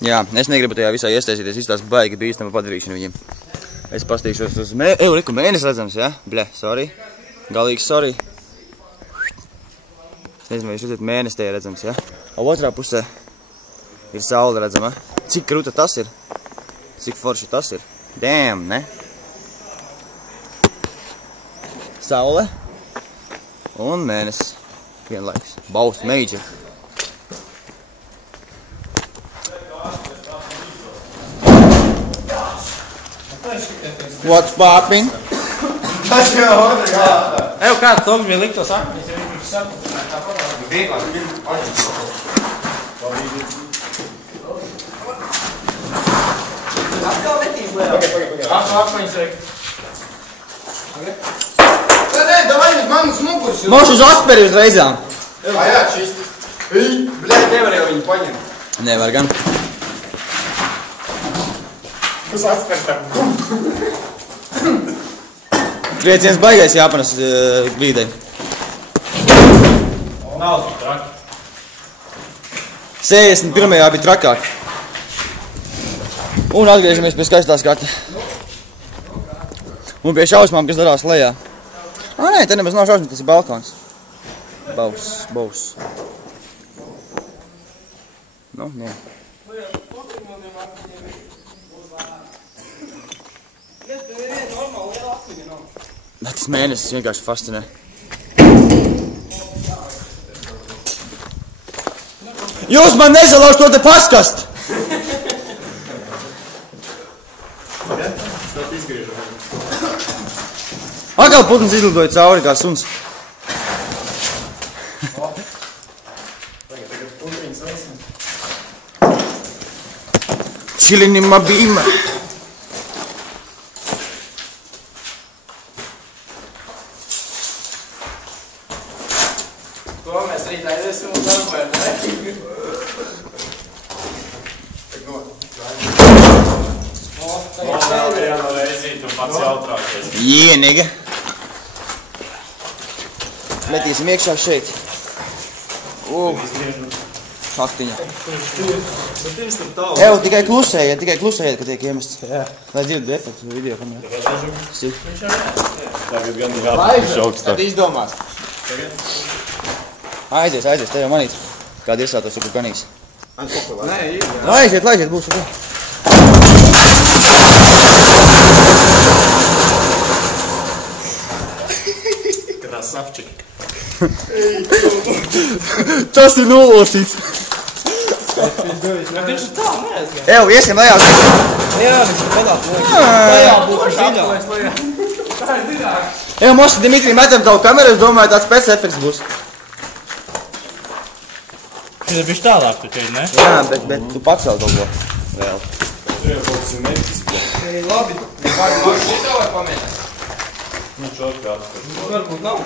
Jā, es negribu tajā visā iestaisīties, izstāst baigi bīstama padarīšana viņiem. Es pastīšos uz reku mēnesi redzams, ja? Ble, sorry. Galīgs sorry. Es nezinu, vai jūs redzat mēnesi tajā redzams, ja? Otrā pusē ir saule redzama. Cik kruta tas ir? Cik forši tas ir? Damn, ne? Saule un mēnesis vienlaikus. Baus major. What's popping? Tas jau otru gādā. Eju, kāds toks bija liktos akmeņus, ja viņš saku. Vieglāk, viņš paņem. Atkal metīs lejā. Akmeņus vajag. Nē, davai uz manas muguras. Mošu uz Osperi uzreizām. Jā, čist. Bļēt, nevar jau viņu paņemt. Nevar gan. Uz atspērs tā. Trieciens baigais Jāpanas grīdai. Nav tik traki. 61. bija trakāk. Un atgriežamies pie skaistās karta. Un pie šausmām, kas darās lejā. Nē, te nemaz nav šausmas, tas ir balkons. Baus. Nu. Tas mēnesis vienkārši fascinē. Jūs man nezalauž to te paskast! Atkal putns izlidoja cauri kā suns. Chilling in my beamer. Ko mēs rīt aiziesim uz darbā, ne? Vēl vienu reizīt un pats jautrākies. Nigga. Metīsim iekšā šeit. Šaktiņa. Evo, tikai klusējiet, ka tiek iemests. Lai dzirdu efektu video kamerā. Tagad gan jāpēc augstāk. Tad izdomās. Aizies, te jau manīs. Kāda iesātos ir ganīgs. Nē, Aiziet, būs ok. Krasavčik. Tas ir nolosīts. Bet viņš ir tā, neaizgāja. Evo, iesim lejā. Jā, viņš ir padāt lejā. Lejā būtu dziļāk. Tā ir dziļāk. Evo, Moši, Dimitri, metam tavu kameru, es domāju, tāds pēc efekts būs. Šis ir bišķi tālāk, tu tevi, ne? Jā, bet tu pacēl kaut ko vēl. labi. Vai šitā var pamēģināt? Nu, čorkās. Varbūt nav.